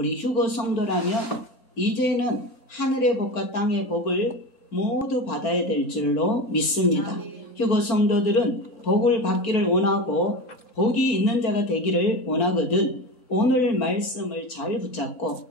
우리 휴거 성도라면 이제는 하늘의 복과 땅의 복을 모두 받아야 될 줄로 믿습니다. 휴거 성도들은 복을 받기를 원하고 복이 있는 자가 되기를 원하거든 오늘 말씀을 잘 붙잡고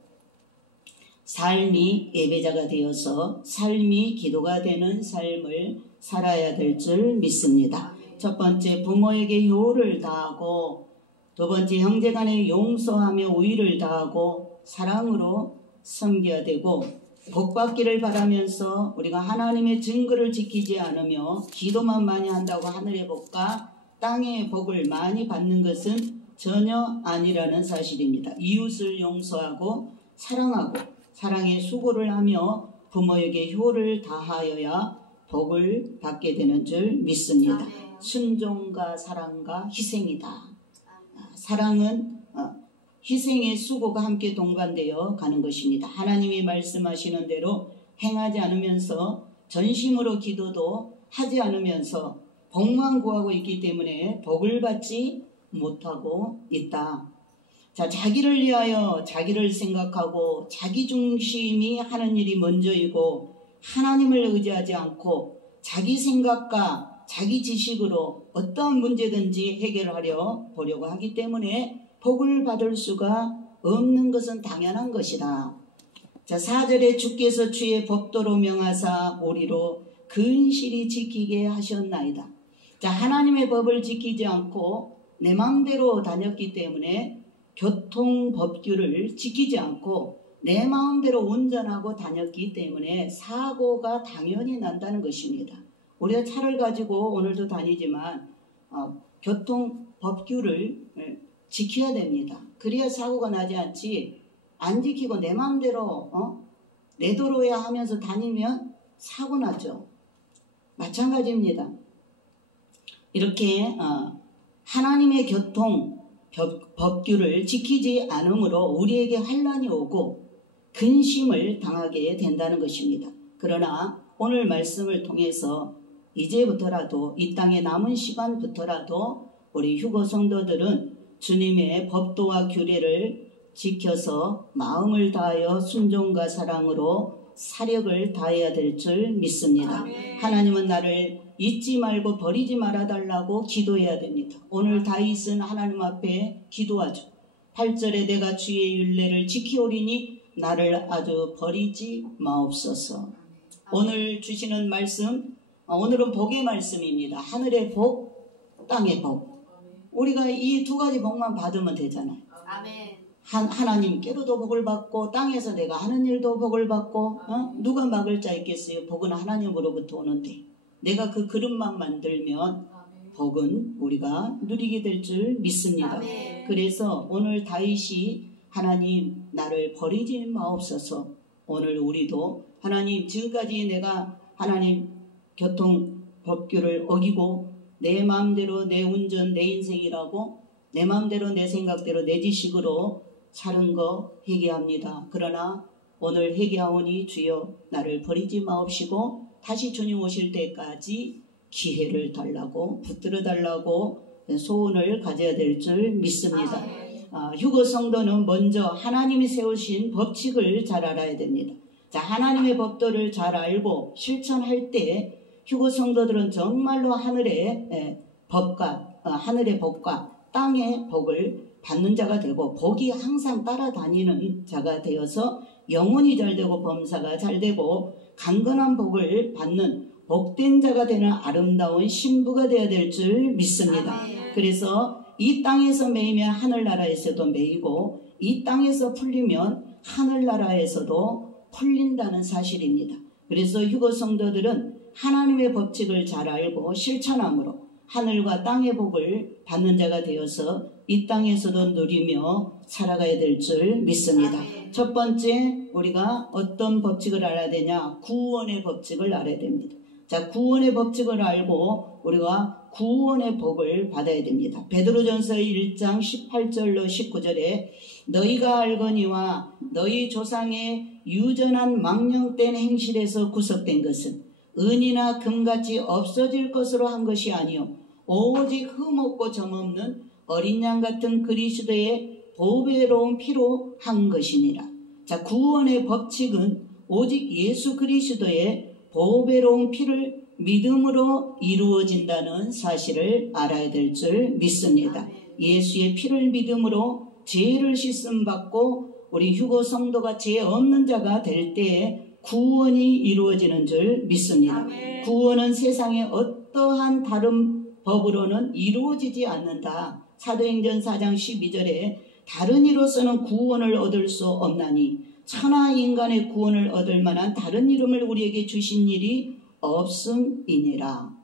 삶이 예배자가 되어서 삶이 기도가 되는 삶을 살아야 될 줄 믿습니다. 첫 번째, 부모에게 효를 다하고, 두 번째, 형제간에 용서하며 우위를 다하고 사랑으로 섬겨야 되고, 복받기를 바라면서 우리가 하나님의 증거를 지키지 않으며 기도만 많이 한다고 하늘의 복과 땅의 복을 많이 받는 것은 전혀 아니라는 사실입니다. 이웃을 용서하고 사랑하고 사랑의 수고를 하며 부모에게 효를 다하여야 복을 받게 되는 줄 믿습니다. 순종과 사랑과 희생이다. 사랑은 희생의 수고가 함께 동반되어 가는 것입니다. 하나님이 말씀하시는 대로 행하지 않으면서 전심으로 기도도 하지 않으면서 복만 구하고 있기 때문에 복을 받지 못하고 있다. 자, 자기를 위하여 자기를 생각하고 자기 중심이 하는 일이 먼저이고 하나님을 의지하지 않고 자기 생각과 자기 지식으로 어떤 문제든지 해결하려 보려고 하기 때문에 복을 받을 수가 없는 것은 당연한 것이다. 자, 4절에 주께서 주의 법도로 명하사 우리로 근실히 지키게 하셨나이다. 자, 하나님의 법을 지키지 않고 내 마음대로 다녔기 때문에 교통법규를 지키지 않고 내 마음대로 운전하고 다녔기 때문에 사고가 당연히 난다는 것입니다. 우리가 차를 가지고 오늘도 다니지만 교통법규를 지켜야 됩니다. 그래야 사고가 나지 않지 안 지키고 내 마음대로 내 도로야 하면서 다니면 사고 나죠. 마찬가지입니다. 이렇게 하나님의 교통 법규를 지키지 않으므로 우리에게 환난이 오고 근심을 당하게 된다는 것입니다. 그러나 오늘 말씀을 통해서 이제부터라도 이 땅에 남은 시간부터라도 우리 휴거 성도들은 주님의 법도와 규례를 지켜서 마음을 다하여 순종과 사랑으로 사력을 다해야 될 줄 믿습니다. 하나님은 나를 잊지 말고 버리지 말아달라고 기도해야 됩니다. 오늘 다윗은 하나님 앞에 기도하죠. 8절에 내가 주의 율례를 지키오리니 나를 아주 버리지 마옵소서. 오늘 주시는 말씀, 오늘은 복의 말씀입니다. 하늘의 복, 땅의 복. 우리가 이 두 가지 복만 받으면 되잖아요. 하나님께로도 복을 받고 땅에서 내가 하는 일도 복을 받고 누가 막을 자 있겠어요? 복은 하나님으로부터 오는데 내가 그 그릇만 만들면 복은 우리가 누리게 될 줄 믿습니다. 그래서 오늘 다윗이 하나님 나를 버리지 마옵소서. 오늘 우리도 하나님 지금까지 내가 하나님 교통법규를 어기고 내 마음대로 내 운전 내 인생이라고 내 마음대로 내 생각대로 내 지식으로 사는 거 회개합니다. 그러나 오늘 회개하오니 주여 나를 버리지 마옵시고 다시 주님 오실 때까지 기회를 달라고 붙들어 달라고 소원을 가져야 될 줄 믿습니다. 휴거 성도는 먼저 하나님이 세우신 법칙을 잘 알아야 됩니다. 자, 하나님의 법도를 잘 알고 실천할 때 휴거 성도들은 정말로 하늘의 복과 땅의 복을 받는 자가 되고 복이 항상 따라다니는 자가 되어서 영혼이 잘되고 범사가 잘되고 강건한 복을 받는 복된 자가 되는 아름다운 신부가 되어야 될 줄 믿습니다. 그래서 이 땅에서 매이면 하늘나라에서도 매이고 이 땅에서 풀리면 하늘나라에서도 풀린다는 사실입니다. 그래서 휴거 성도들은 하나님의 법칙을 잘 알고 실천함으로 하늘과 땅의 복을 받는 자가 되어서 이 땅에서도 누리며 살아가야 될 줄 믿습니다. 첫 번째 우리가 어떤 법칙을 알아야 되냐? 구원의 법칙을 알아야 됩니다. 자, 구원의 법칙을 알고 우리가 구원의 복을 받아야 됩니다. 베드로전서 1장 18절로 19절에 너희가 알거니와 너희 조상의 유전한 망령된 행실에서 구속된 것은 은이나 금같이 없어질 것으로 한 것이 아니요 오직 흠없고 점없는 어린 양 같은 그리스도의 보배로운 피로 한 것이니라. 자, 구원의 법칙은 오직 예수 그리스도의 보배로운 피를 믿음으로 이루어진다는 사실을 알아야 될 줄 믿습니다. 예수의 피를 믿음으로 죄를 씻음 받고 우리 휴거 성도가 죄 없는 자가 될 때에 구원이 이루어지는 줄 믿습니다. 구원은 세상의 어떠한 다른 법으로는 이루어지지 않는다. 사도행전 4장 12절에 다른 이로서는 구원을 얻을 수 없나니 천하 인간의 구원을 얻을 만한 다른 이름을 우리에게 주신 일이 없음이니라.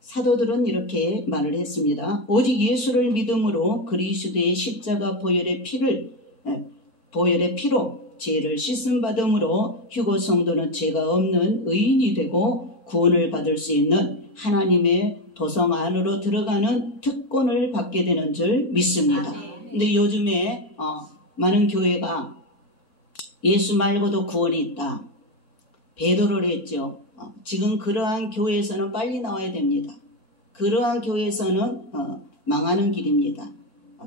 사도들은 이렇게 말을 했습니다. 오직 예수를 믿음으로 그리스도의 십자가 보혈의 피로 죄를 씻음 받음으로 휴거 성도는 죄가 없는 의인이 되고 구원을 받을 수 있는 하나님의 도성 안으로 들어가는 특권을 받게 되는 줄 믿습니다. 근데 요즘에 많은 교회가 예수 말고도 구원이 있다. 배도를 했죠. 지금 그러한 교회에서는 빨리 나와야 됩니다. 그러한 교회에서는 망하는 길입니다.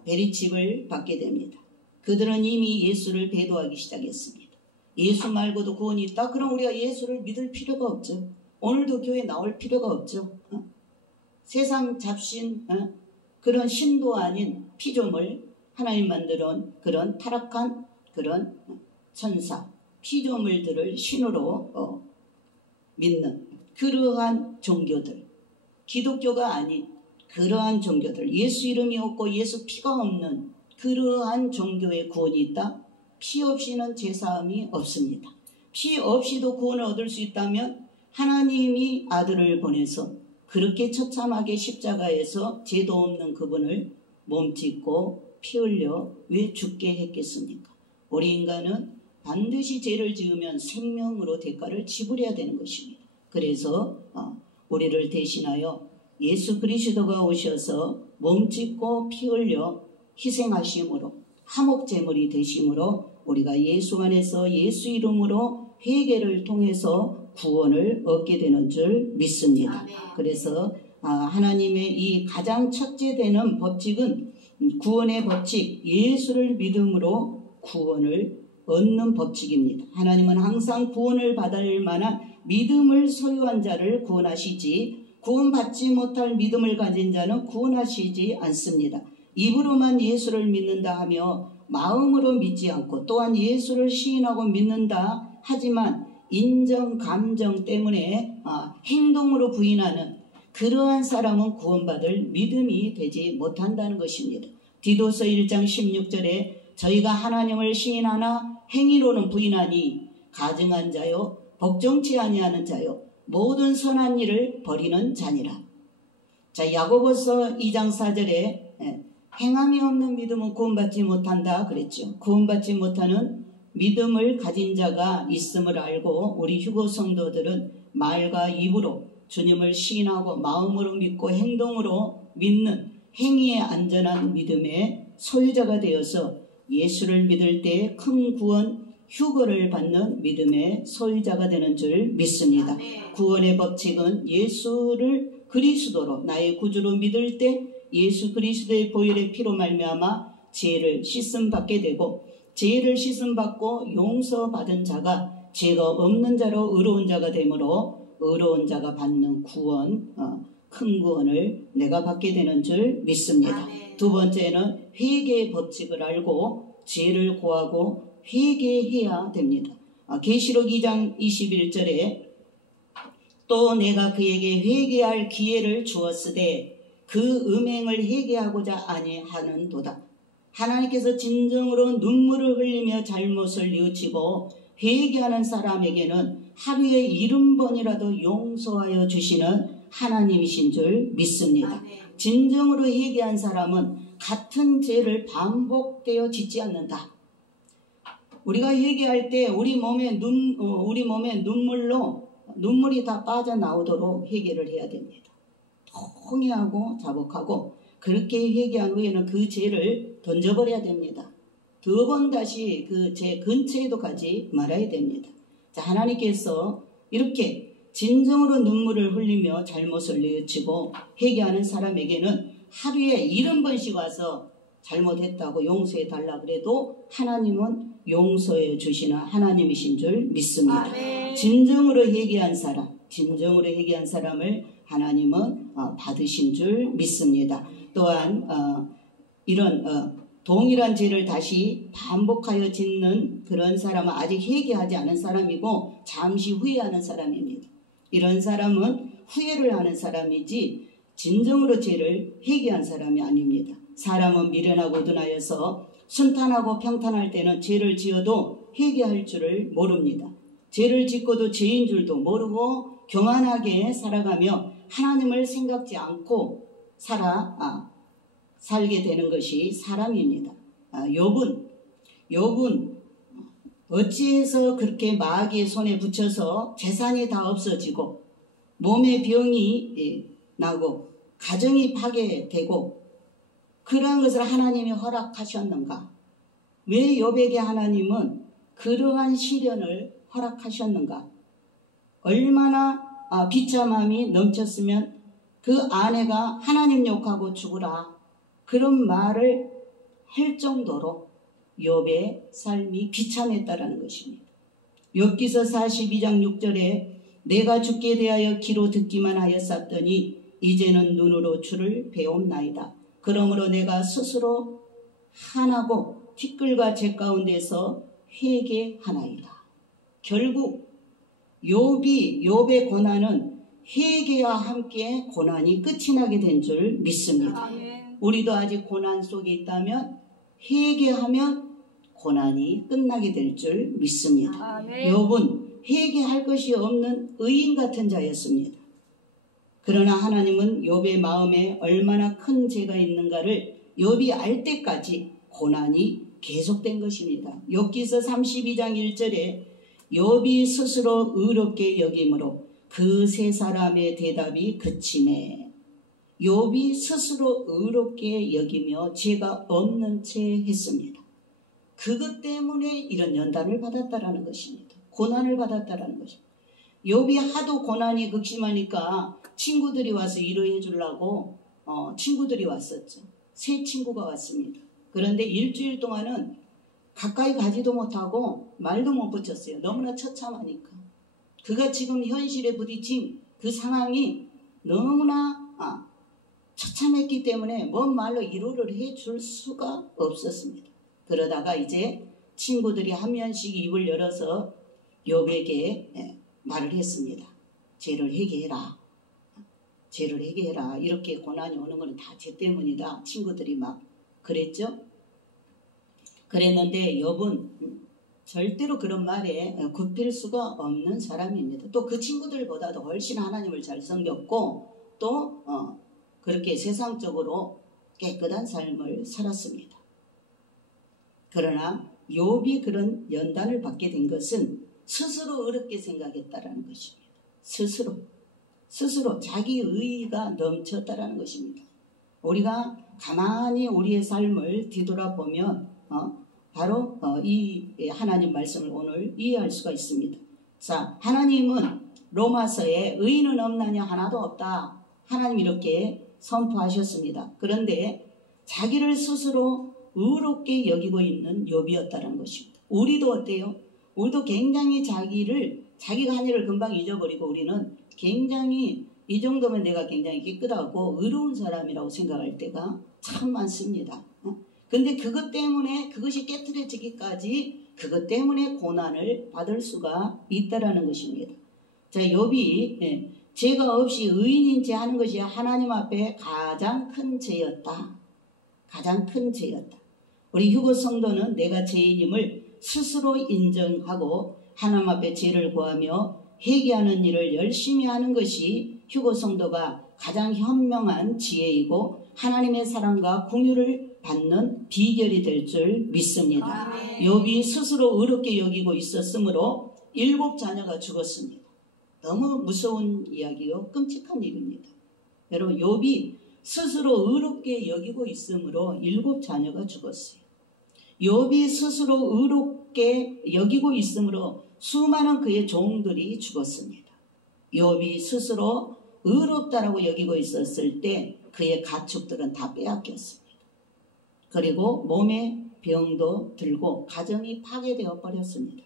베리칩을 받게 됩니다. 그들은 이미 예수를 배도하기 시작했습니다. 예수 말고도 구원이 있다? 그럼 우리가 예수를 믿을 필요가 없죠. 오늘도 교회 나올 필요가 없죠. 세상 잡신 그런 신도 아닌 피조물, 하나님 만들어온 그런 타락한 그런 천사, 피조물들을 신으로 믿는 그러한 종교들, 기독교가 아닌 그러한 종교들, 예수 이름이 없고 예수 피가 없는 그러한 종교의 구원이 있다? 피 없이는 죄사함이 없습니다. 피 없이도 구원을 얻을 수 있다면 하나님이 아들을 보내서 그렇게 처참하게 십자가에서 죄도 없는 그분을 몸짓고 피 흘려 왜 죽게 했겠습니까? 우리 인간은 반드시 죄를 지으면 생명으로 대가를 지불해야 되는 것입니다. 그래서 우리를 대신하여 예수 그리스도가 오셔서 몸짓고 피 흘려 희생하심으로 화목제물이 되심으로 우리가 예수 안에서 예수 이름으로 회개를 통해서 구원을 얻게 되는 줄 믿습니다. 그래서 하나님의 이 가장 첫째 되는 법칙은 구원의 법칙, 예수를 믿음으로 구원을 얻는 법칙입니다. 하나님은 항상 구원을 받을 만한 믿음을 소유한 자를 구원하시지 구원받지 못할 믿음을 가진 자는 구원하시지 않습니다. 입으로만 예수를 믿는다 하며 마음으로 믿지 않고 또한 예수를 시인하고 믿는다 하지만 인정, 감정 때문에 행동으로 부인하는 그러한 사람은 구원받을 믿음이 되지 못한다는 것입니다. 디도서 1장 16절에 저희가 하나님을 시인하나 행위로는 부인하니 가증한 자요 복종치 아니하는 자요 모든 선한 일을 버리는 자니라. 자, 야고보서 2장 4절에 행함이 없는 믿음은 구원받지 못한다 그랬죠. 구원받지 못하는 믿음을 가진 자가 있음을 알고 우리 휴거 성도들은 말과 입으로 주님을 시인하고 마음으로 믿고 행동으로 믿는 행위에 안전한 믿음의 소유자가 되어서 예수를 믿을 때 큰 구원 휴거를 받는 믿음의 소유자가 되는 줄 믿습니다. 구원의 법칙은 예수를 그리스도로 나의 구주로 믿을 때 예수 그리스도의 보혈의 피로 말미암아 죄를 씻음 받게 되고 죄를 씻음 받고 용서받은 자가 죄가 없는 자로 의로운 자가 되므로 의로운 자가 받는 구원, 큰 구원을 내가 받게 되는 줄 믿습니다. 두 번째는 회개의 법칙을 알고 죄를 고하고 회개해야 됩니다. 계시록 2장 21절에 또 내가 그에게 회개할 기회를 주었으되 그 음행을 회개하고자 아니하는도다. 하나님께서 진정으로 눈물을 흘리며 잘못을 뉘우치고 회개하는 사람에게는 하루에 70번이라도 용서하여 주시는 하나님이신 줄 믿습니다. 진정으로 회개한 사람은 같은 죄를 반복되어 짓지 않는다. 우리가 회개할 때 우리 몸에 눈물이 다 빠져나오도록 회개를 해야 됩니다. 통회하고 자복하고 그렇게 회개한 후에는 그 죄를 던져버려야 됩니다. 두 번 다시 그 죄 근처에도 가지 말아야 됩니다. 자, 하나님께서 이렇게 진정으로 눈물을 흘리며 잘못을 뉘우치고 회개하는 사람에게는 하루에 70번씩 와서 잘못했다고 용서해 달라 그래도 하나님은 용서해 주시는 하나님이신 줄 믿습니다. 아멘. 진정으로 회개한 사람을 하나님은 받으신 줄 믿습니다. 또한 이런 동일한 죄를 다시 반복하여 짓는 그런 사람은 아직 회개하지 않은 사람이고 잠시 후회하는 사람입니다. 이런 사람은 후회를 하는 사람이지 진정으로 죄를 회개한 사람이 아닙니다. 사람은 미련하고 어둔하여서 순탄하고 평탄할 때는 죄를 지어도 회개할 줄을 모릅니다. 죄를 짓고도 죄인 줄도 모르고 교만하게 살아가며 하나님을 생각지 않고 살게 되는 것이 사람입니다. 욥은 어찌해서 그렇게 마귀의 손에 붙여서 재산이 다 없어지고 몸에 병이 나고 가정이 파괴되고 그러한 것을 하나님이 허락하셨는가? 왜 욥에게 하나님은 그러한 시련을 허락하셨는가? 얼마나 비참함이 넘쳤으면 그 아내가 하나님 욕하고 죽으라 그런 말을 할 정도로 욥의 삶이 비참했다라는 것입니다. 욥기서 42장 6절에 내가 죽게 대하여 귀로 듣기만 하였었더니 이제는 눈으로 주를 배움나이다. 그러므로 내가 스스로 한하고 티끌과 재 가운데서 회개하나이다. 결국 욥의 고난은 회개와 함께 고난이 끝이 나게 된 줄 믿습니다. 아멘. 우리도 아직 고난 속에 있다면 회개하면 고난이 끝나게 될 줄 믿습니다. 아멘. 욥은 회개할 것이 없는 의인 같은 자였습니다. 그러나 하나님은 욥의 마음에 얼마나 큰 죄가 있는가를 욥이 알 때까지 고난이 계속된 것입니다. 욥기서 32장 1절에 욥이 스스로 의롭게 여김으로 그 세 사람의 대답이 그치매 욥이 스스로 의롭게 여기며 죄가 없는 채 했습니다. 그것 때문에 이런 연단을 받았다라는 것입니다. 고난을 받았다라는 것입니다. 욥이 하도 고난이 극심하니까 친구들이 와서 위로해 주려고 친구들이 왔었죠. 세 친구가 왔습니다. 그런데 일주일 동안은 가까이 가지도 못하고 말도 못 붙였어요. 너무나 처참하니까. 그가 지금 현실에 부딪힌 그 상황이 너무나 처참했기 때문에 뭔 말로 위로를 해줄 수가 없었습니다. 그러다가 이제 친구들이 한 면씩 입을 열어서 욥에게 말을 했습니다. 죄를 회개해라. 죄를 회개해라. 이렇게 고난이 오는 것은 다 죄 때문이다. 친구들이 막 그랬죠. 그랬는데 욥은 절대로 그런 말에 굽힐 수가 없는 사람입니다. 또 그 친구들보다도 훨씬 하나님을 잘 섬겼고 또 그렇게 세상적으로 깨끗한 삶을 살았습니다. 그러나 욥이 그런 연단을 받게 된 것은 스스로 어렵게 생각했다라는 것입니다. 스스로 자기 의의가 넘쳤다라는 것입니다. 우리가 가만히 우리의 삶을 뒤돌아보면 바로 이 하나님 말씀을 오늘 이해할 수가 있습니다. 자, 하나님은 로마서에 의인은 없나냐 하나도 없다. 하나님 이렇게 선포하셨습니다. 그런데 자기를 스스로 의롭게 여기고 있는 욥이었다는 것입니다. 우리도 어때요? 우리도 굉장히 자기가 한 일을 금방 잊어버리고 우리는 굉장히 이 정도면 내가 굉장히 깨끗하고 의로운 사람이라고 생각할 때가 참 많습니다. 근데 그것 때문에 그것이 깨트려지기까지 그것 때문에 고난을 받을 수가 있다라는 것입니다. 자, 욥이 죄가 없이 의인인 채 하는 것이 하나님 앞에 가장 큰 죄였다. 가장 큰 죄였다. 우리 휴거 성도는 내가 죄인임을 스스로 인정하고 하나님 앞에 죄를 구하며 회개하는 일을 열심히 하는 것이 휴거 성도가 가장 현명한 지혜이고 하나님의 사랑과 긍휼을 받는 비결이 될 줄 믿습니다. 욥이 스스로 의롭게 여기고 있었으므로 7 자녀가 죽었습니다. 너무 무서운 이야기요. 끔찍한 일입니다. 여러분 욥이 스스로 의롭게 여기고 있으므로 7 자녀가 죽었어요. 욥이 스스로 의롭게 여기고 있으므로 수많은 그의 종들이 죽었습니다. 욥이 스스로 의롭다라고 여기고 있었을 때 그의 가축들은 다 빼앗겼습니다. 그리고 몸에 병도 들고 가정이 파괴되어 버렸습니다.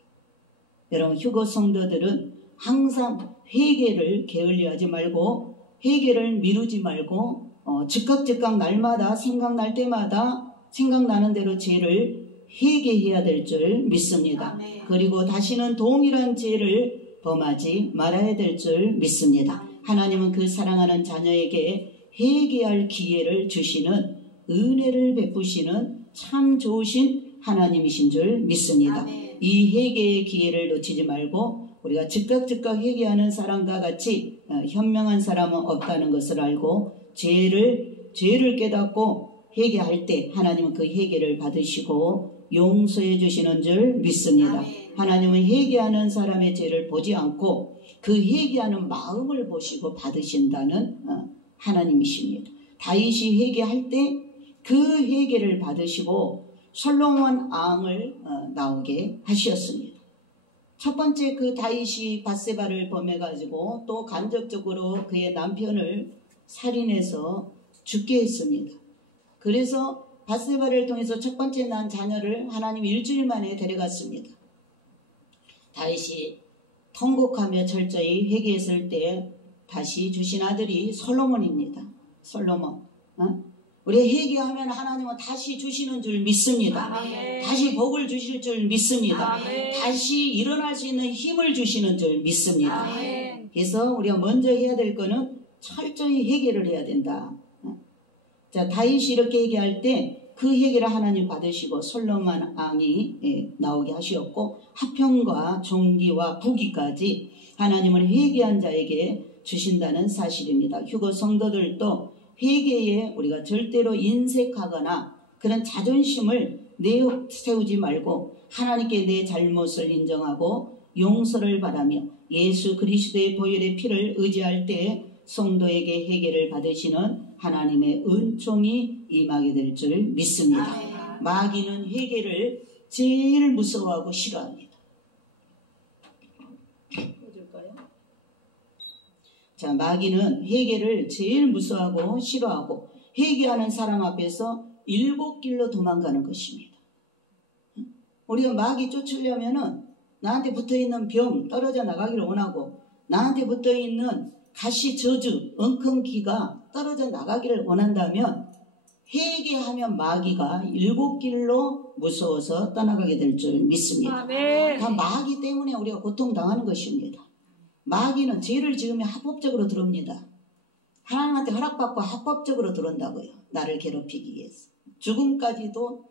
여러분, 휴거 성도들은 항상 회개를 게을리하지 말고 회개를 미루지 말고 즉각 날마다 생각날 때마다 생각나는 대로 죄를 회개해야 될 줄 믿습니다. 아멘. 그리고 다시는 동일한 죄를 범하지 말아야 될 줄 믿습니다. 하나님은 그 사랑하는 자녀에게 회개할 기회를 주시는 은혜를 베푸시는 참 좋으신 하나님이신 줄 믿습니다. 아멘. 이 회개의 기회를 놓치지 말고 우리가 즉각 회개하는 사람과 같이 현명한 사람은 없다는 것을 알고 죄를 깨닫고 회개할 때 하나님은 그 회개를 받으시고 용서해 주시는 줄 믿습니다. 아멘. 하나님은 회개하는 사람의 죄를 보지 않고 그 회개하는 마음을 보시고 받으신다는 하나님이십니다. 다윗이 회개할 때 그 회개를 받으시고 솔로몬 왕을 나오게 하셨습니다. 첫 번째, 그 다윗이 밧세바를 범해가지고 또 간접적으로 그의 남편을 살인해서 죽게 했습니다. 그래서 밧세바를 통해서 첫 번째 난 자녀를 하나님 일주일 만에 데려갔습니다. 다윗이 통곡하며 철저히 회개했을 때 다시 주신 아들이 솔로몬입니다. 솔로몬. 우리 회개하면 하나님은 다시 주시는 줄 믿습니다. 아멘. 다시 복을 주실 줄 믿습니다. 아멘. 다시 일어날 수 있는 힘을 주시는 줄 믿습니다. 아멘. 그래서 우리가 먼저 해야 될 거는 철저히 회개를 해야 된다. 자, 다윗이 이렇게 회개할 때 그 회개를 하나님 받으시고 솔로몬 왕이 나오게 하시었고 화평과 존귀와 부귀까지 하나님은 회개한 자에게 주신다는 사실입니다. 휴거 성도들도 회개에 우리가 절대로 인색하거나 그런 자존심을 내세우지 말고 하나님께 내 잘못을 인정하고 용서를 바라며 예수 그리스도의 보혈의 피를 의지할 때 성도에게 회개를 받으시는 하나님의 은총이 임하게 될 줄 믿습니다. 아멘. 마귀는 회개를 제일 무서워하고 싫어합니다. 해줄까요? 자, 마귀는 회개를 제일 무서워하고 싫어하고 회개하는 사람 앞에서 7길로 도망가는 것입니다. 우리가 마귀 쫓으려면은 나한테 붙어있는 병 떨어져 나가기를 원하고 나한테 붙어있는 가시 저주 엉겅기가 떨어져 나가기를 원한다면 회개하면 마귀가 7길로 무서워서 떠나가게 될 줄 믿습니다. 아멘. 다 마귀 때문에 우리가 고통당하는 것입니다. 마귀는 죄를 지으면 합법적으로 들어옵니다. 하나님한테 허락받고 합법적으로 들어온다고요. 나를 괴롭히기 위해서. 죽음까지도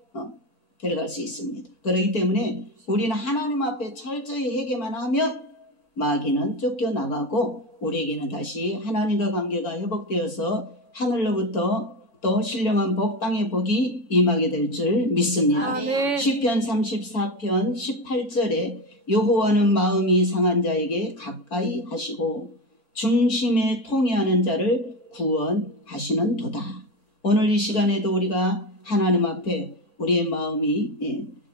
데려갈 수 있습니다. 그렇기 때문에 우리는 하나님 앞에 철저히 회개만 하면 마귀는 쫓겨나가고 우리에게는 다시 하나님과 관계가 회복되어서 하늘로부터 또 신령한 복 땅의 복이 임하게 될 줄 믿습니다. 아멘. 시편 34편 18절에 여호와는 마음이 상한 자에게 가까이 하시고 중심에 통회하는 자를 구원하시는 도다. 오늘 이 시간에도 우리가 하나님 앞에 우리의 마음이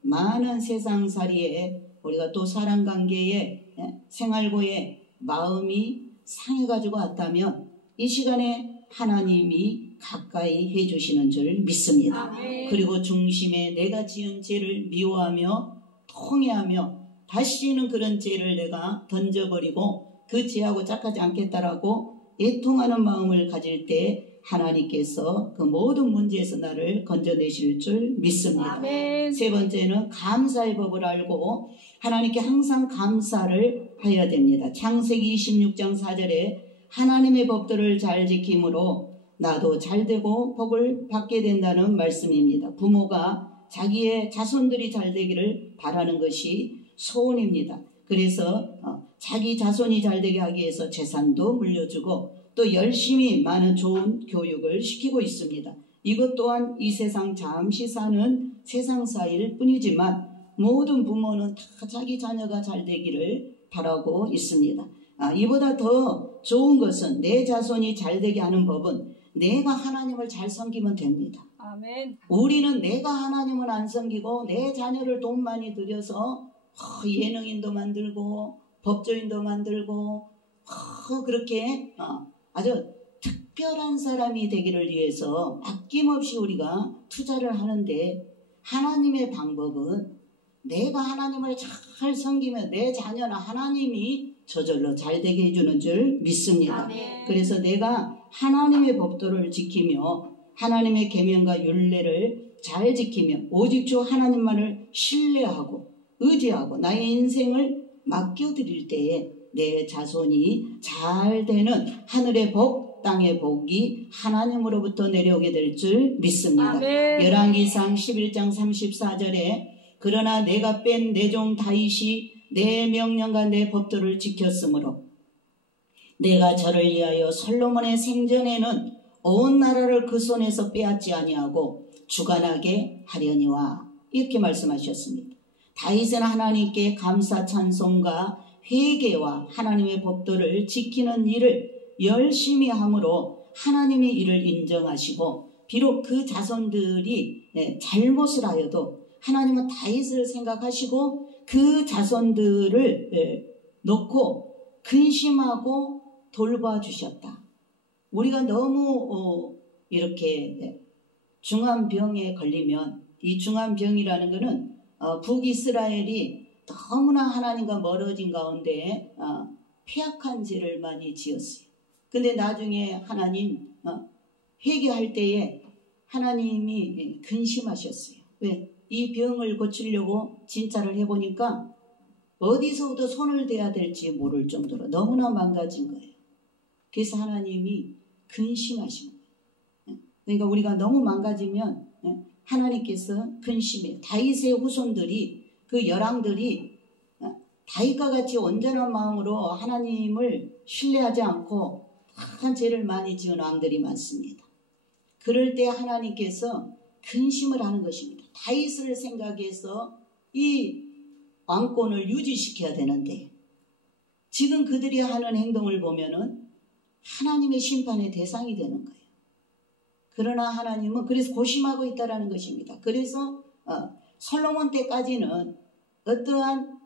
많은 세상살이에 우리가 또 사람관계에 생활고에 마음이 상해가지고 왔다면 이 시간에 하나님이 가까이 해주시는 줄 믿습니다. 아멘. 그리고 중심에 내가 지은 죄를 미워하며 통회하며 다시는 그런 죄를 내가 던져버리고 그 죄하고 짝하지 않겠다라고 애통하는 마음을 가질 때 하나님께서 그 모든 문제에서 나를 건져내실 줄 믿습니다. 아멘. 세 번째는 감사의 법을 알고 하나님께 항상 감사를 해야 됩니다. 창세기 26장 4절에 하나님의 법들을 잘 지킴으로 나도 잘되고 복을 받게 된다는 말씀입니다. 부모가 자기의 자손들이 잘 되기를 바라는 것이 소원입니다. 그래서 자기 자손이 잘 되게 하기 위해서 재산도 물려주고 또 열심히 많은 좋은 교육을 시키고 있습니다. 이것 또한 이 세상 잠시 사는 세상사일 뿐이지만 모든 부모는 다 자기 자녀가 잘 되기를 바라고 있습니다. 이보다 더 좋은 것은 내 자손이 잘 되게 하는 법은 내가 하나님을 잘 섬기면 됩니다. 아멘. 우리는 내가 하나님을 안 섬기고 내 자녀를 돈 많이 들여서 예능인도 만들고 법조인도 만들고 그렇게 아주 특별한 사람이 되기를 위해서 아낌없이 우리가 투자를 하는데, 하나님의 방법은 내가 하나님을 잘 섬기면 내 자녀는 하나님이 저절로 잘 되게 해주는 줄 믿습니다. 그래서 내가 하나님의 법도를 지키며 하나님의 계명과 율례를 잘 지키며 오직 주 하나님만을 신뢰하고 의지하고 나의 인생을 맡겨드릴 때에 내 자손이 잘 되는 하늘의 복, 땅의 복이 하나님으로부터 내려오게 될 줄 믿습니다. 열왕기상 11장 34절에 그러나 내가 뺀 내 종 다윗이 내 명령과 내 법도를 지켰으므로 내가 저를 위하여 솔로몬의 생전에는 온 나라를 그 손에서 빼앗지 아니하고 주관하게 하려니와, 이렇게 말씀하셨습니다. 다윗은 하나님께 감사 찬송과 회개와 하나님의 법도를 지키는 일을 열심히 함으로 하나님이 이를 인정하시고, 비록 그 자손들이 잘못을 하여도 하나님은 다윗을 생각하시고 그 자손들을 놓고 근심하고 돌봐주셨다. 우리가 너무 이렇게 중한 병에 걸리면, 이 중한 병이라는 것은 북이스라엘이 너무나 하나님과 멀어진 가운데 폐악한 죄를 많이 지었어요. 근데 나중에 하나님 회개할 때에 하나님이 근심하셨어요. 왜? 이 병을 고치려고 진찰을 해보니까 어디서부터 손을 대야 될지 모를 정도로 너무나 망가진 거예요. 그래서 하나님이 근심하신 거예요. 그러니까 우리가 너무 망가지면 하나님께서 근심해요. 다윗의 후손들이, 그 열왕들이 다윗과 같이 온전한 마음으로 하나님을 신뢰하지 않고 큰 죄를 많이 지은 왕들이 많습니다. 그럴 때 하나님께서 근심을 하는 것입니다. 다윗을 생각해서 이 왕권을 유지시켜야 되는데 지금 그들이 하는 행동을 보면은 하나님의 심판의 대상이 되는 거예요. 그러나 하나님은 그래서 고심하고 있다라는 것입니다. 그래서 솔로몬 때까지는 어떠한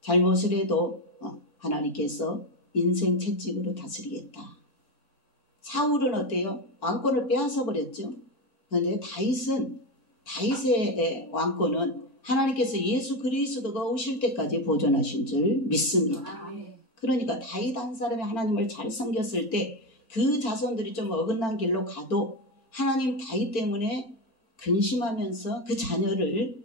잘못을 해도 하나님께서 인생 채찍으로 다스리겠다. 사울은 어때요? 왕권을 빼앗아 버렸죠. 그런데 다윗의 왕권은 하나님께서 예수 그리스도가 오실 때까지 보존하신 줄 믿습니다. 그러니까 다윗 한 사람이 하나님을 잘 섬겼을 때 그 자손들이 좀 어긋난 길로 가도 하나님 다윗 때문에 근심하면서 그 자녀를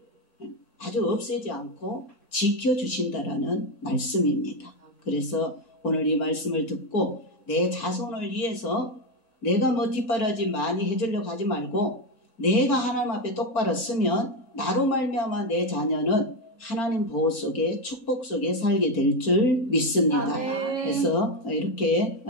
아주 없애지 않고 지켜주신다라는 말씀입니다. 그래서 오늘 이 말씀을 듣고 내 자손을 위해서 내가 뭐 뒷바라지 많이 해주려고 하지 말고 내가 하나님 앞에 똑바로 서면 나로 말미암아 내 자녀는 하나님 보호 속에 축복 속에 살게 될 줄 믿습니다. 그래서 이렇게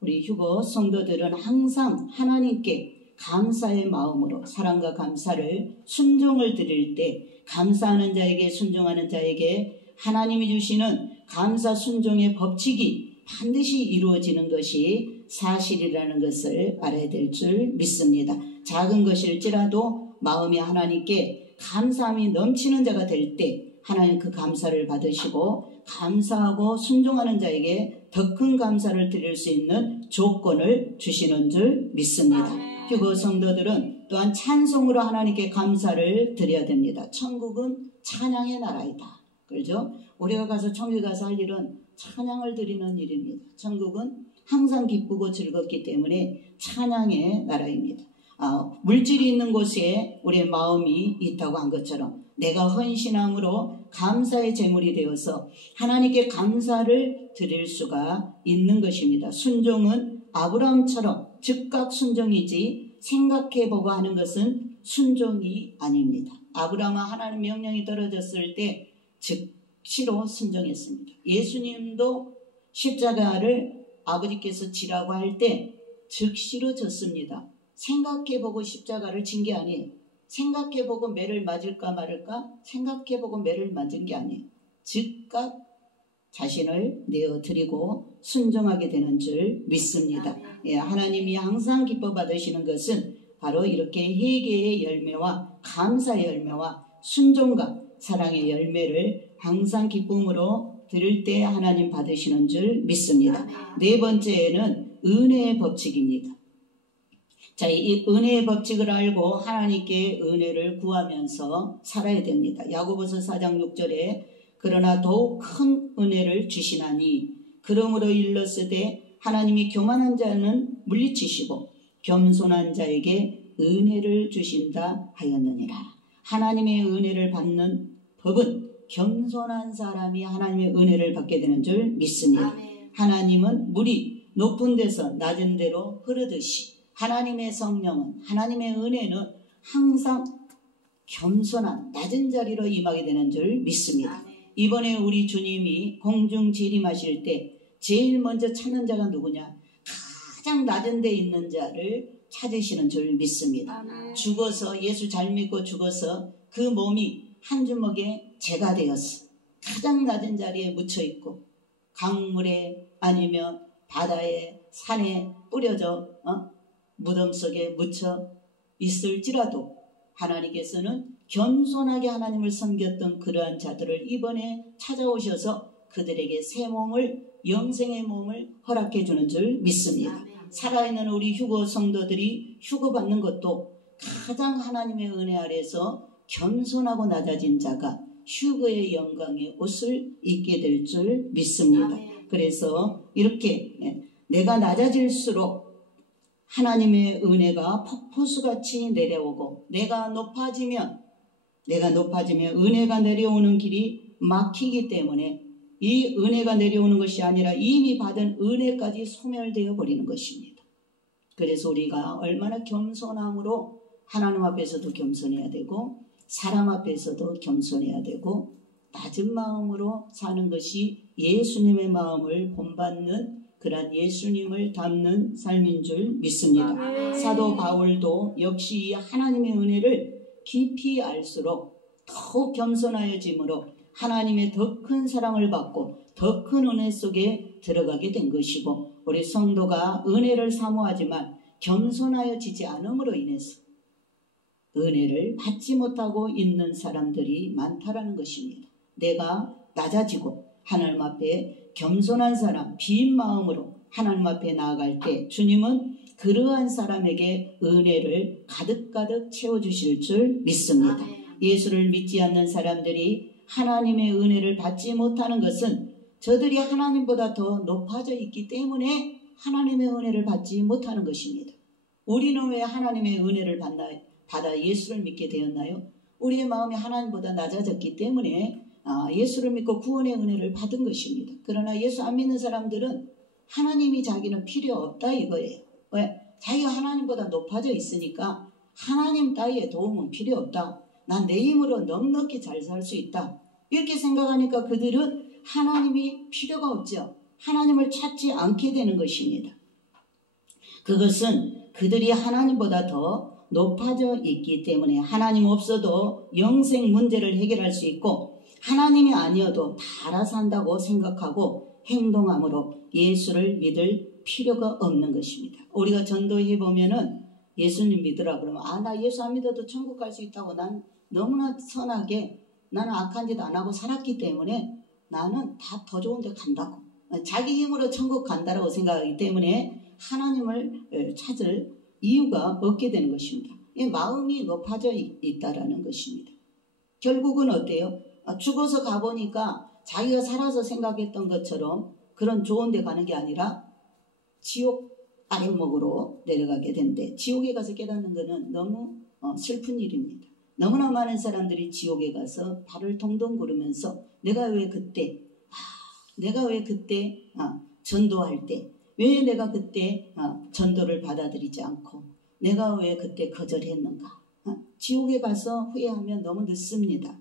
우리 휴거 성도들은 항상 하나님께 감사의 마음으로 사랑과 감사를 순종을 드릴 때 감사하는 자에게 순종하는 자에게 하나님이 주시는 감사 순종의 법칙이 반드시 이루어지는 것이 사실이라는 것을 알아야 될 줄 믿습니다. 작은 것일지라도 마음이 하나님께 감사함이 넘치는 자가 될 때 하나님 그 감사를 받으시고 감사하고 순종하는 자에게 더 큰 감사를 드릴 수 있는 조건을 주시는 줄 믿습니다. 휴거 성도들은 또한 찬송으로 하나님께 감사를 드려야 됩니다. 천국은 찬양의 나라이다. 그렇죠? 우리가 가서 천국에 가서 할 일은 찬양을 드리는 일입니다. 천국은 항상 기쁘고 즐겁기 때문에 찬양의 나라입니다. 물질이 있는 곳에 우리의 마음이 있다고 한 것처럼 내가 헌신함으로 감사의 제물이 되어서 하나님께 감사를 드릴 수가 있는 것입니다. 순종은 아브라함처럼 즉각 순종이지 생각해보고 하는 것은 순종이 아닙니다. 아브라함은 하나님 명령이 떨어졌을 때 즉시로 순종했습니다. 예수님도 십자가를 아버지께서 지라고 할 때 즉시로 졌습니다. 생각해보고 십자가를 진 게 아니에요. 생각해보고 매를 맞을까 말을까 생각해보고 매를 맞은 게 아니에요. 즉각 자신을 내어드리고 순종하게 되는 줄 믿습니다. 하나님이 항상 기뻐 받으시는 것은 바로 이렇게 회개의 열매와 감사의 열매와 순종과 사랑의 열매를 항상 기쁨으로 드릴 때 하나님 받으시는 줄 믿습니다. 네 번째는 은혜의 법칙입니다. 자, 이 은혜의 법칙을 알고 하나님께 은혜를 구하면서 살아야 됩니다. 야고보서 4장 6절에 그러나 더욱 큰 은혜를 주시나니 그러므로 일렀으되 하나님이 교만한 자는 물리치시고 겸손한 자에게 은혜를 주신다 하였느니라. 하나님의 은혜를 받는 법은 겸손한 사람이 하나님의 은혜를 받게 되는 줄 믿습니다. 아멘. 하나님은 물이 높은 데서 낮은 데로 흐르듯이 하나님의 성령은, 하나님의 은혜는 항상 겸손한 낮은 자리로 임하게 되는 줄 믿습니다. 아멘. 이번에 우리 주님이 공중 재림하실 때 제일 먼저 찾는 자가 누구냐? 가장 낮은 데 있는 자를 찾으시는 줄 믿습니다. 아멘. 죽어서, 예수 잘 믿고 죽어서 그 몸이 한 주먹에 재가 되었어. 가장 낮은 자리에 묻혀 있고 강물에 아니면 바다에 산에 뿌려져 무덤 속에 묻혀 있을지라도 하나님께서는 겸손하게 하나님을 섬겼던 그러한 자들을 이번에 찾아오셔서 그들에게 새 몸을, 영생의 몸을 허락해 주는 줄 믿습니다. 살아있는 우리 휴거 성도들이 휴거받는 것도 가장 하나님의 은혜 아래서 겸손하고 낮아진 자가 휴거의 영광의 옷을 입게 될 줄 믿습니다. 그래서 이렇게 내가 낮아질수록 하나님의 은혜가 폭포수같이 내려오고 내가 높아지면 은혜가 내려오는 길이 막히기 때문에 이 은혜가 내려오는 것이 아니라 이미 받은 은혜까지 소멸되어 버리는 것입니다. 그래서 우리가 얼마나 겸손함으로 하나님 앞에서도 겸손해야 되고 사람 앞에서도 겸손해야 되고 낮은 마음으로 사는 것이 예수님의 마음을 본받는 그런 예수님을 닮는 삶인 줄 믿습니다. 아멘. 사도 바울도 역시 이 하나님의 은혜를 깊이 알수록 더욱 겸손하여짐으로 하나님의 더 큰 사랑을 받고 더 큰 은혜 속에 들어가게 된 것이고 우리 성도가 은혜를 사모하지만 겸손하여지지 않음으로 인해서 은혜를 받지 못하고 있는 사람들이 많다라는 것입니다. 내가 낮아지고 하나님 앞에 겸손한 사람, 빈 마음으로 하나님 앞에 나아갈 때 주님은 그러한 사람에게 은혜를 가득가득 채워주실 줄 믿습니다. 예수를 믿지 않는 사람들이 하나님의 은혜를 받지 못하는 것은 저들이 하나님보다 더 높아져 있기 때문에 하나님의 은혜를 받지 못하는 것입니다. 우리는 왜 하나님의 은혜를 받아 예수를 믿게 되었나요? 우리의 마음이 하나님보다 낮아졌기 때문에 예수를 믿고 구원의 은혜를 받은 것입니다. 그러나 예수 안 믿는 사람들은 하나님이 자기는 필요 없다 이거예요. 왜? 자기가 하나님보다 높아져 있으니까 하나님 따위의 도움은 필요 없다. 난 내 힘으로 넉넉히 잘 살 수 있다. 이렇게 생각하니까 그들은 하나님이 필요가 없죠. 하나님을 찾지 않게 되는 것입니다. 그것은 그들이 하나님보다 더 높아져 있기 때문에 하나님 없어도 영생 문제를 해결할 수 있고 하나님이 아니어도 다 알아서 한다고 생각하고 행동함으로 예수를 믿을 필요가 없는 것입니다. 우리가 전도해 보면은 예수님 믿으라 그러면 나 예수 안 믿어도 천국 갈 수 있다고 난 너무나 선하게 나는 악한 짓 안 하고 살았기 때문에 나는 다 더 좋은 데 간다고 자기 힘으로 천국 간다라고 생각하기 때문에 하나님을 찾을 이유가 없게 되는 것입니다. 이 마음이 높아져 있다라는 것입니다. 결국은 어때요? 죽어서 가보니까 자기가 살아서 생각했던 것처럼 그런 좋은 데 가는 게 아니라 지옥 아랫목으로 내려가게 된대. 지옥에 가서 깨닫는 것은 너무 슬픈 일입니다. 너무나 많은 사람들이 지옥에 가서 발을 동동 구르면서 내가 왜 그때 전도할 때 왜 내가 그때 전도를 받아들이지 않고 내가 왜 그때 거절했는가. 지옥에 가서 후회하면 너무 늦습니다.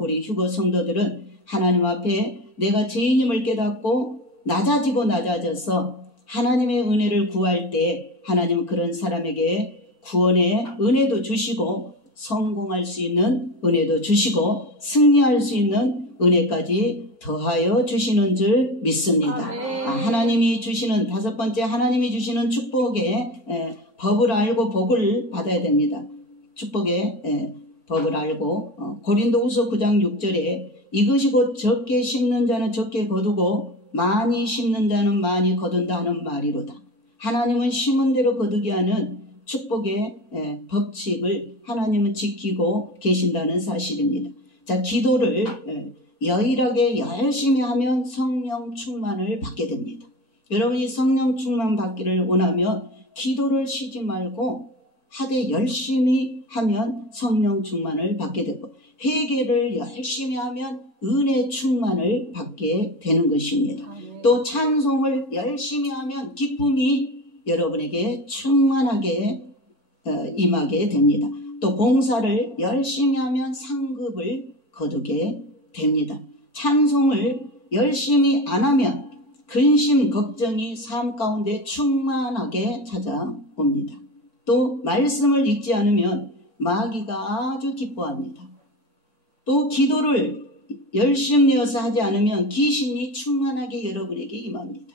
우리 휴거 성도들은 하나님 앞에 내가 죄인임을 깨닫고 낮아져서 하나님의 은혜를 구할 때 하나님은 그런 사람에게 구원의 은혜도 주시고 성공할 수 있는 은혜도 주시고 승리할 수 있는 은혜까지 더하여 주시는 줄 믿습니다. 하나님이 주시는 다섯 번째 하나님이 주시는 축복의 법을 알고 복을 받아야 됩니다. 축복의 법을 알고 고린도후서 9장 6절에 이것이 곧 적게 심는 자는 적게 거두고 많이 심는 자는 많이 거둔다 하는 말이로다. 하나님은 심은 대로 거두게 하는 축복의 법칙을 하나님은 지키고 계신다는 사실입니다. 자, 기도를 여일하게 열심히 하면 성령 충만을 받게 됩니다. 여러분이 성령 충만 받기를 원하면 기도를 쉬지 말고 하되 열심히 하면 성령 충만을 받게 되고, 회개를 열심히 하면 은혜 충만을 받게 되는 것입니다. 또 찬송을 열심히 하면 기쁨이 여러분에게 충만하게 임하게 됩니다. 또 봉사를 열심히 하면 상급을 거두게 됩니다. 찬송을 열심히 안 하면 근심, 걱정이 삶 가운데 충만하게 찾아옵니다. 또 말씀을 읽지 않으면 마귀가 아주 기뻐합니다. 또 기도를 열심히 해서 하지 않으면 귀신이 충만하게 여러분에게 임합니다.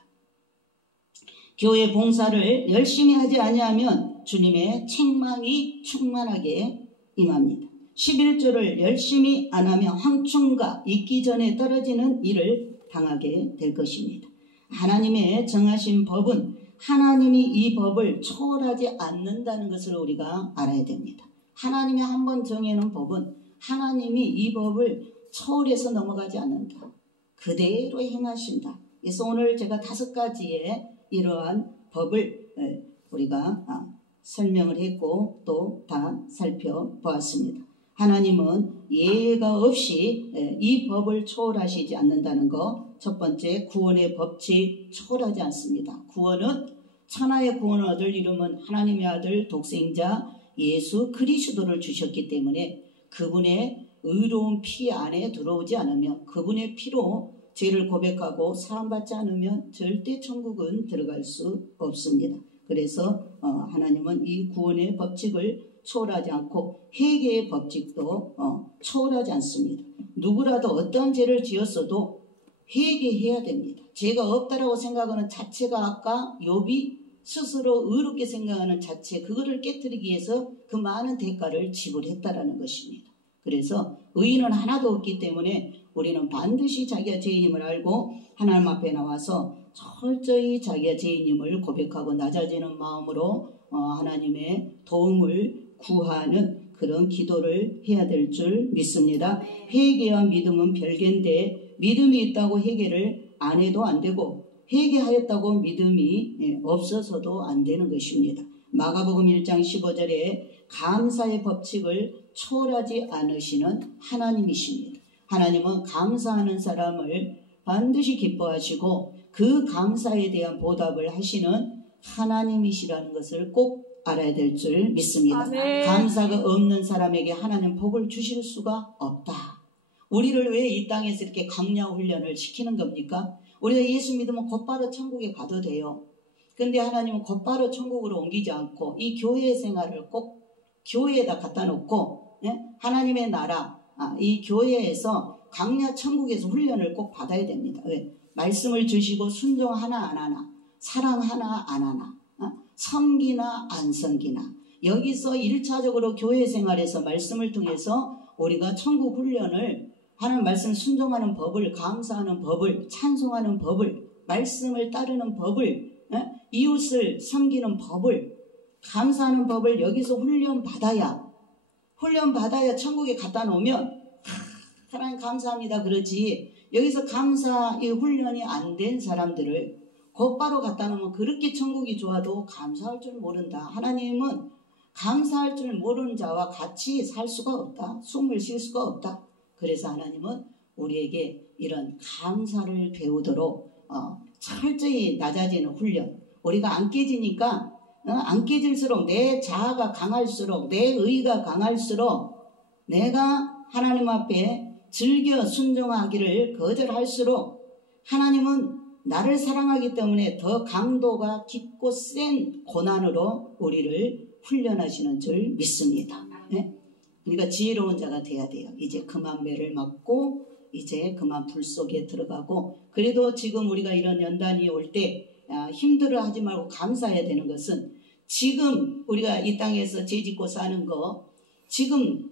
교회 봉사를 열심히 하지 아니하면 주님의 책망이 충만하게 임합니다. 11조를 열심히 안 하면 황충과 있기 전에 떨어지는 일을 당하게 될 것입니다. 하나님의 정하신 법은 하나님이 이 법을 초월하지 않는다는 것을 우리가 알아야 됩니다. 하나님이 한번 정해놓은 법은 하나님이 이 법을 초월해서 넘어가지 않는다. 그대로 행하신다. 그래서 오늘 제가 5가지의 이러한 법을 우리가 설명을 했고 또 다 살펴보았습니다. 하나님은 예외가 없이 이 법을 초월하시지 않는다는 것. 첫 번째, 구원의 법칙 초월하지 않습니다. 구원은 천하의 구원을 얻을 이름은 하나님의 아들 독생자 예수 그리스도를 주셨기 때문에 그분의 의로운 피 안에 들어오지 않으면, 그분의 피로 죄를 고백하고 사함받지 않으면 절대 천국은 들어갈 수 없습니다. 그래서 하나님은 이 구원의 법칙을 초월하지 않고 회개의 법칙도 초월하지 않습니다. 누구라도 어떤 죄를 지었어도 회개해야 됩니다. 죄가 없다라고 생각하는 자체가 아까 욥이 스스로 의롭게 생각하는 자체, 그거를 깨뜨리기 위해서 그 많은 대가를 지불했다라는 것입니다. 그래서 의인은 하나도 없기 때문에 우리는 반드시 자기가 죄인임을 알고 하나님 앞에 나와서 철저히 자기가 죄인임을 고백하고 낮아지는 마음으로 하나님의 도움을 구하는 그런 기도를 해야 될 줄 믿습니다. 회개와 믿음은 별개인데 믿음이 있다고 회개를 안 해도 안 되고 회개하였다고 믿음이 없어서도 안 되는 것입니다. 마가복음 1장 15절에 감사의 법칙을 초월하지 않으시는 하나님이십니다. 하나님은 감사하는 사람을 반드시 기뻐하시고 그 감사에 대한 보답을 하시는 하나님이시라는 것을 꼭 알아야 될 줄 믿습니다. 아멘. 감사가 없는 사람에게 하나님 복을 주실 수가 없다. 우리를 왜 이 땅에서 이렇게 강야 훈련을 시키는 겁니까? 우리가 예수 믿으면 곧바로 천국에 가도 돼요. 근데 하나님은 곧바로 천국으로 옮기지 않고 이 교회 생활을 꼭 교회에다 갖다 놓고 하나님의 나라, 이 교회에서 강야 천국에서 훈련을 꼭 받아야 됩니다. 왜? 말씀을 주시고 순종 하나 안 하나, 사랑 하나 안 하나, 섬기나 안 섬기나, 여기서 1차적으로 교회 생활에서 말씀을 통해서 우리가 천국 훈련을 하나님 말씀 순종하는 법을, 감사하는 법을, 찬송하는 법을, 말씀을 따르는 법을, 이웃을 섬기는 법을, 감사하는 법을 여기서 훈련 받아야 천국에 갖다 놓으면 하나님 감사합니다 그러지, 여기서 감사 이 훈련이 안 된 사람들을 곧바로 갖다 놓으면 그렇게 천국이 좋아도 감사할 줄 모른다. 하나님은 감사할 줄 모르는 자와 같이 살 수가 없다. 숨을 쉴 수가 없다. 그래서 하나님은 우리에게 이런 감사를 배우도록 철저히 낮아지는 훈련, 우리가 안 깨지니까 안 깨질수록 내 자아가 강할수록, 내 의가 강할수록, 내가 하나님 앞에 즐겨 순종하기를 거절할수록 하나님은 나를 사랑하기 때문에 더 강도가 깊고 센 고난으로 우리를 훈련하시는 줄 믿습니다. 네? 그러니까 지혜로운 자가 돼야 돼요. 이제 그만 매를 맞고 이제 그만 불 속에 들어가고, 그래도 지금 우리가 이런 연단이 올 때 힘들어하지 말고 감사해야 되는 것은 지금 우리가 이 땅에서 죄짓고 사는 거, 지금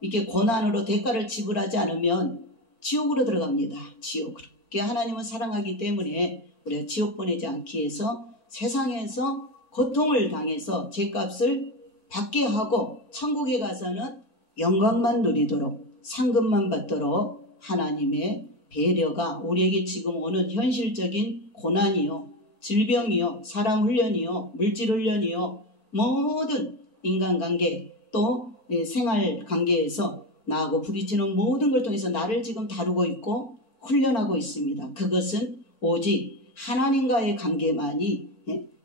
이렇게 고난으로 대가를 지불하지 않으면 지옥으로 들어갑니다. 지옥으로. 하나님은 사랑하기 때문에 우리가 지옥 보내지 않기 위해서 세상에서 고통을 당해서 죄값을 받게 하고 천국에 가서는 영광만 누리도록 상급만 받도록 하나님의 배려가 우리에게 지금 오는 현실적인 고난이요, 질병이요, 사람 훈련이요, 물질 훈련이요, 모든 인간관계 또 생활 관계에서 나하고 부딪히는 모든 걸 통해서 나를 지금 다루고 있고 훈련하고 있습니다. 그것은 오직 하나님과의 관계만이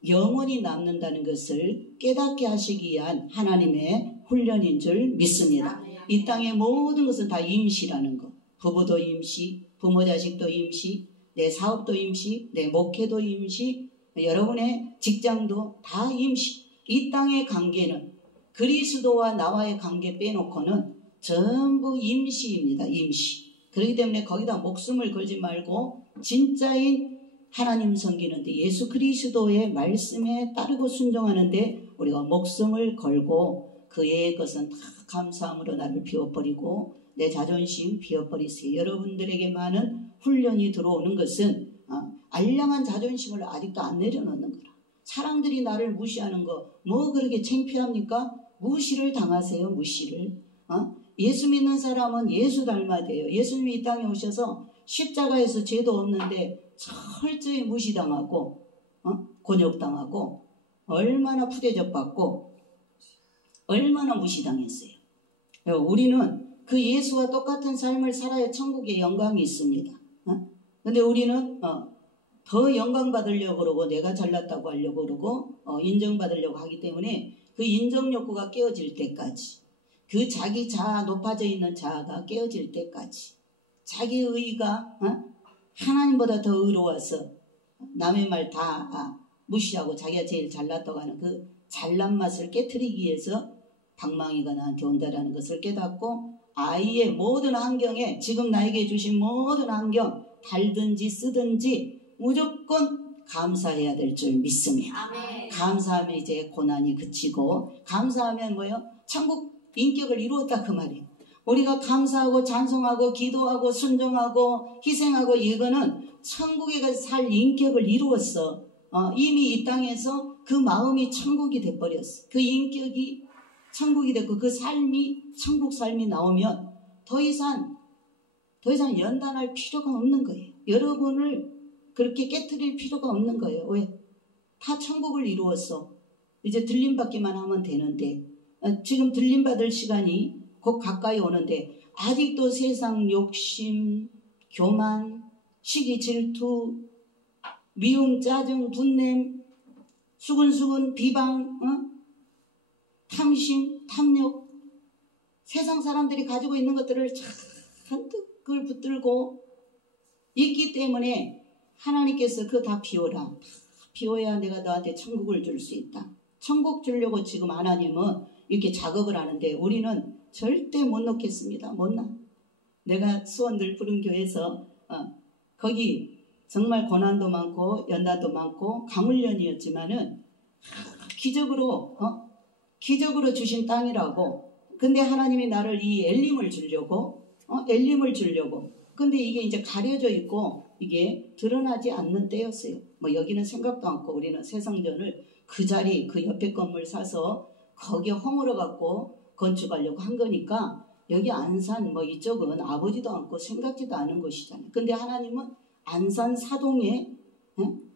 영원히 남는다는 것을 깨닫게 하시기 위한 하나님의 훈련인 줄 믿습니다. 이 땅의 모든 것은 다 임시라는 것. 부부도 임시, 부모 자식도 임시, 내 사업도 임시, 내 목회도 임시, 여러분의 직장도 다 임시. 이 땅의 관계는 그리스도와 나와의 관계 빼놓고는 전부 임시입니다. 임시. 그렇기 때문에 거기다 목숨을 걸지 말고 진짜인 하나님 섬기는데 예수 그리스도의 말씀에 따르고 순종하는데 우리가 목숨을 걸고 그의 것은 다 감사함으로 나를 비워버리고 내 자존심 비워버리세요. 여러분들에게만은 훈련이 들어오는 것은 알량한 자존심을 아직도 안 내려놓는 거라. 사람들이 나를 무시하는 거 뭐 그렇게 창피합니까? 무시를 당하세요. 무시를. 예수 믿는 사람은 예수 닮아야 돼요. 예수님이 이 땅에 오셔서 십자가에서 죄도 없는데 철저히 무시당하고 곤욕당하고 얼마나 푸대접받고 얼마나 무시당했어요. 우리는 그 예수와 똑같은 삶을 살아야 천국의 영광이 있습니다. 근데 우리는 더 영광 받으려고 그러고 내가 잘났다고 하려고 그러고 인정받으려고 하기 때문에 그 인정 욕구가 깨어질 때까지 그 자기 자아 높아져 있는 자아가 깨어질 때까지 자기 의가 하나님보다 더 의로워서 남의 말 다 무시하고 자기가 제일 잘났다고 하는 그 잘난 맛을 깨트리기 위해서 방망이가 나한테 온다라는 것을 깨닫고 아이의 모든 환경에 지금 나에게 주신 모든 환경 달든지 쓰든지 무조건 감사해야 될 줄 믿습니다. 아멘. 감사하면 이제 고난이 그치고 감사하면 뭐예요? 천국 인격을 이루었다 그 말이에요. 우리가 감사하고 찬송하고 기도하고 순종하고 희생하고 이거는 천국에 가서 살 인격을 이루었어. 이미 이 땅에서 그 마음이 천국이 돼버렸어. 그 인격이 천국이 됐고 그 삶이 천국 삶이 나오면 더 이상 연단할 필요가 없는 거예요. 여러분을 그렇게 깨트릴 필요가 없는 거예요. 왜? 다 천국을 이루었어. 이제 들림받기만 하면 되는데 지금 들림받을 시간이 곧 가까이 오는데 아직도 세상 욕심, 교만, 시기, 질투, 미움, 짜증, 분냄, 수근수근, 비방, 탐심, 탐욕 세상 사람들이 가지고 있는 것들을 잔뜩 그걸 붙들고 있기 때문에 하나님께서 그거 다 비워라. 비워야 내가 너한테 천국을 줄 수 있다. 천국 주려고 지금 하나님은 이렇게 작업을 하는데 우리는 절대 못 넣겠습니다. 못 나. 내가 수원 늘푸른 교회에서 거기 정말 고난도 많고 연단도 많고 강훈련이었지만은 기적으로 주신 땅이라고. 근데 하나님이 나를 이 엘림을 주려고 근데 이게 이제 가려져 있고 이게 드러나지 않는 때였어요. 뭐 여기는 생각도 않고 우리는 새성전을 그 자리 그 옆에 건물 사서 거기에 허물어 갖고 건축하려고 한 거니까 여기 안산 뭐 이쪽은 아버지도 않고 생각지도 않은 곳이잖아요. 근데 하나님은 안산 사동에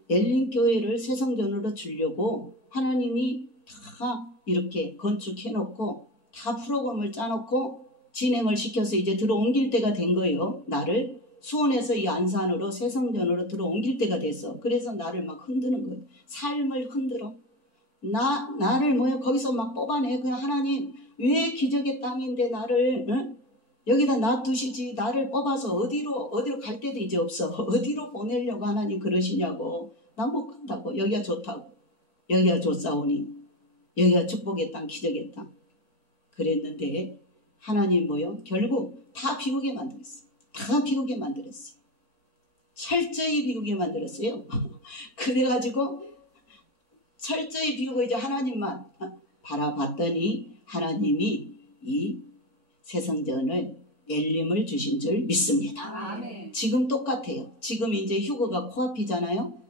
엘림교회를 새성전으로 주려고 하나님이 다 이렇게 건축해놓고 다 프로그램을 짜놓고 진행을 시켜서 이제 들어옮길 때가 된 거예요. 나를 수원에서 이 안산으로 새성전으로 들어옮길 때가 됐어. 그래서 나를 막 흔드는 거예요. 삶을 흔들어. 나를 거기서 막 뽑아내. 그냥 하나님 왜 기적의 땅인데 나를 여기다 놔두시지. 나를 뽑아서 어디로 갈 데도 이제 없어. 어디로 보내려고 하나님 그러시냐고. 나 못 간다고. 여기가 좋다고. 여기가 좋사오니. 여기가 축복의 땅, 기적의 땅. 그랬는데 하나님 결국 다 비우게 만들었어요. 다 비우게 만들었어요. 철저히 비우게 만들었어요. 그래가지고 철저히 비우고 이제 하나님만 바라봤더니 하나님이 이 새성전을 엘림을 주신 줄 믿습니다. 아멘. 지금 똑같아요. 지금 이제 휴거가 코앞이잖아요.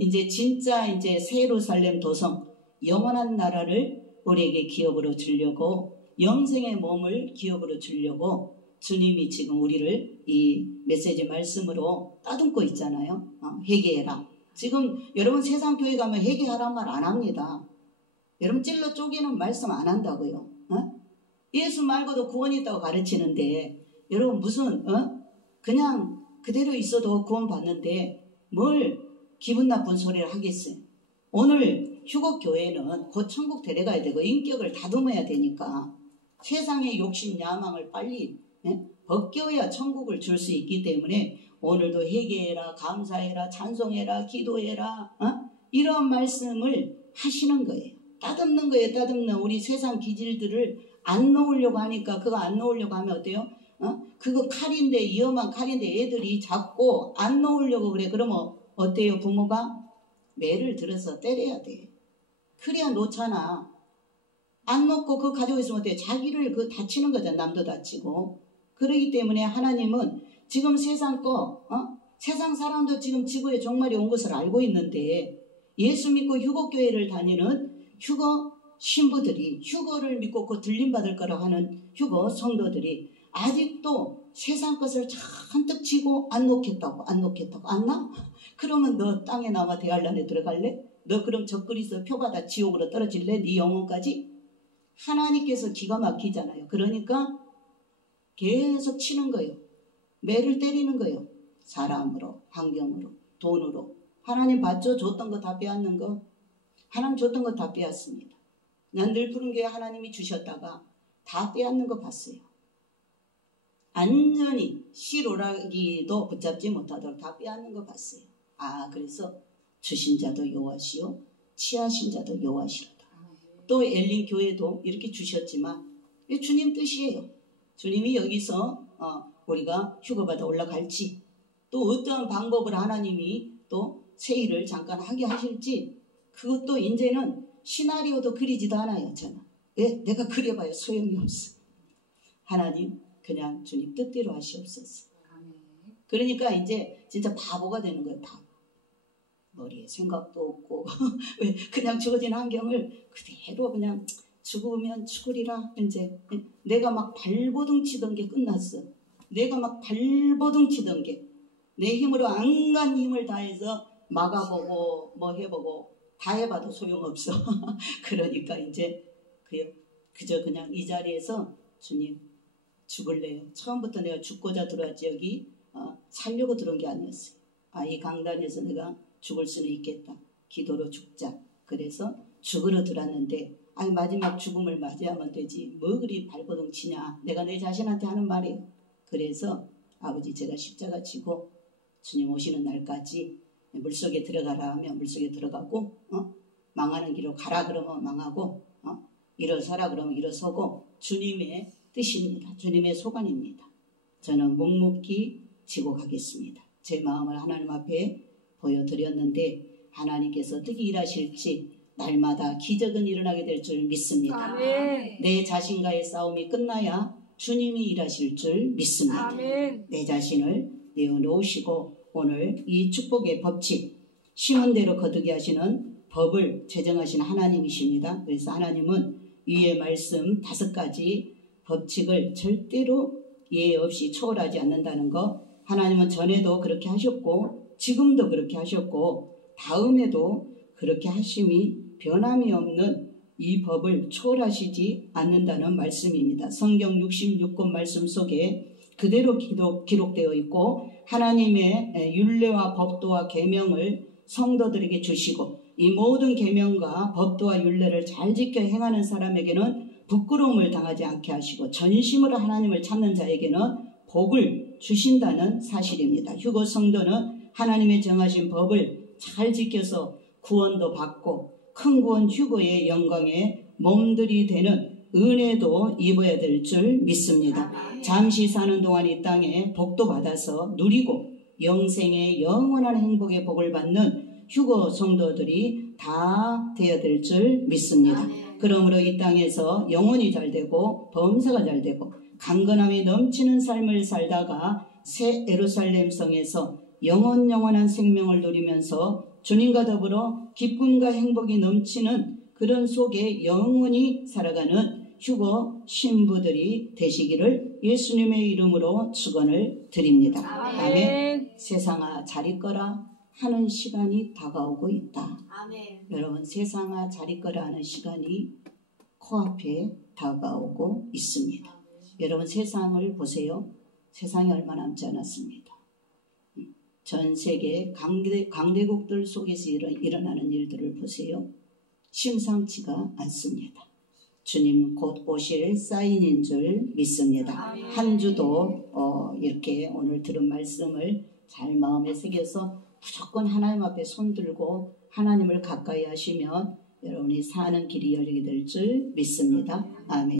이제 진짜 이제 새 예루살렘 도성 영원한 나라를 우리에게 기업으로 주려고, 영생의 몸을 기업으로 주려고 주님이 지금 우리를 이 메시지 말씀으로 따듬고 있잖아요. 회개해라. 지금 여러분 세상 교회 가면 회개하란 말 안 합니다. 여러분 찔러 쪼개는 말씀 안 한다고요. 예수 말고도 구원이 있다고 가르치는데 여러분 무슨 그냥 그대로 있어도 구원 받는데 뭘 기분 나쁜 소리를 하겠어요. 오늘 휴곡교회는 곧 천국 데려가야 되고 인격을 다듬어야 되니까 세상의 욕심 야망을 빨리 벗겨야 천국을 줄 수 있기 때문에 오늘도 회개해라, 감사해라, 찬송해라, 기도해라, 이런 말씀을 하시는 거예요. 따듬는 거예요. 따듬는 우리 세상 기질들을 안 놓으려고 하니까, 그거 안 놓으려고 하면 어때요? 그거 칼인데, 위험한 칼인데 애들이 자꾸 안 놓으려고 그래. 그러면 어때요? 부모가 매를 들어서 때려야 돼. 그래야 놓잖아. 안 놓고 그거 가지고 있으면 어때요? 자기를 그 다치는 거잖아. 남도 다치고. 그러기 때문에 하나님은 지금 세상 세상 사람도 지금 지구에 종말이 온 것을 알고 있는데 예수 믿고 휴거교회를 다니는 휴거 신부들이, 휴거를 믿고 그 들림받을 거라 하는 휴거 성도들이 아직도 세상 것을 잔뜩 쥐고 안 놓겠다고 안 나? 그러면 너 땅에 나와 대환란에 들어갈래? 너 그럼 적그리스도 표받아 지옥으로 떨어질래? 네 영혼까지? 하나님께서 기가 막히잖아요. 그러니까 계속 치는 거예요. 매를 때리는 거예요. 사람으로, 환경으로, 돈으로. 하나님 받죠? 줬던 거 다 빼앗는 거. 하나님 줬던 거 다 빼앗습니다. 난 늘 푸른 교회 하나님이 주셨다가 다 빼앗는 거 봤어요. 완전히 씨로라기도 붙잡지 못하도록 다 빼앗는 거 봤어요. 그래서 주신 자도 여호와시요 취하신 자도 여호와시로다. 또 엘린 교회도 이렇게 주셨지만 이게 주님 뜻이에요. 주님이 여기서 우리가 휴거받아 올라갈지, 또 어떠한 방법을 하나님이 또 세일을 잠깐 하게 하실지, 그것도 이제는 시나리오도 그리지도 않아요. 저는 왜? 내가 그려봐야 소용이 없어. 하나님 그냥 주님 뜻대로 하시옵소서. 그러니까 이제 진짜 바보가 되는 거예요. 바보. 머리에 생각도 없고 왜 그냥 주어진 환경을 그대로 그냥 죽으면 죽으리라. 이제 내가 막 발버둥 치던 게 끝났어. 내가 막 발버둥 치던 게 내 힘으로 안간 힘을 다해서 막아보고 뭐 해보고 다 해봐도 소용없어. 그러니까 이제 그저 그냥 이 자리에서 주님 죽을래요. 처음부터 내가 죽고자 들어왔지 여기 살려고 들어온 게 아니었어요. 이 강단에서 내가 죽을 수는 있겠다. 기도로 죽자. 그래서 죽으러 들어왔는데 마지막 죽음을 맞이하면 되지. 뭐 그리 발버둥 치냐. 내가 내 자신한테 하는 말이에요. 그래서 아버지 제가 십자가 지고 주님 오시는 날까지 물속에 들어가라 하면 물속에 들어가고 망하는 길로 가라 그러면 망하고 일어서라 그러면 일어서고 주님의 뜻입니다. 주님의 소관입니다. 저는 묵묵히 지고 가겠습니다. 제 마음을 하나님 앞에 보여드렸는데 하나님께서 어떻게 일하실지 날마다 기적은 일어나게 될 줄 믿습니다. 아멘. 내 자신과의 싸움이 끝나야 주님이 일하실 줄 믿습니다. 아멘. 내 자신을 내어놓으시고 오늘 이 축복의 법칙, 심은 대로 거두게 하시는 법을 제정하신 하나님이십니다. 그래서 하나님은 위의 말씀 5가지 법칙을 절대로 예외 없이 초월하지 않는다는 거, 하나님은 전에도 그렇게 하셨고 지금도 그렇게 하셨고 다음에도 그렇게 하심이 변함이 없는 이 법을 초월하시지 않는다는 말씀입니다. 성경 66권 말씀 속에 그대로 기록되어 있고 하나님의 율례와 법도와 계명을 성도들에게 주시고 이 모든 계명과 법도와 율례를 잘 지켜 행하는 사람에게는 부끄러움을 당하지 않게 하시고 전심으로 하나님을 찾는 자에게는 복을 주신다는 사실입니다. 휴거 성도는 하나님의 정하신 법을 잘 지켜서 구원도 받고 큰 구원 휴거의 영광에 몸들이 되는 은혜도 입어야 될 줄 믿습니다. 잠시 사는 동안 이 땅에 복도 받아서 누리고 영생의 영원한 행복의 복을 받는 휴거 성도들이 다 되어야 될 줄 믿습니다. 그러므로 이 땅에서 영혼이 잘 되고 범사가 잘 되고 강건함이 넘치는 삶을 살다가 새 예루살렘 성에서 영원한 생명을 누리면서 주님과 더불어 기쁨과 행복이 넘치는 그런 속에 영원히 살아가는 휴거 신부들이 되시기를 예수님의 이름으로 축원을 드립니다. 아멘. 세상아 잘 있거라 하는 시간이 다가오고 있다. 아멘. 여러분 세상아 잘 있거라 하는 시간이 코앞에 다가오고 있습니다. 여러분 세상을 보세요. 세상이 얼마 남지 않았습니다. 전 세계 강대국들 속에서 일어나는 일들을 보세요. 심상치가 않습니다. 주님 곧 오실 사인인 줄 믿습니다. 아멘. 한 주도 이렇게 오늘 들은 말씀을 잘 마음에 새겨서 무조건 하나님 앞에 손들고 하나님을 가까이 하시면 여러분이 사는 길이 열리게 될 줄 믿습니다. 아멘.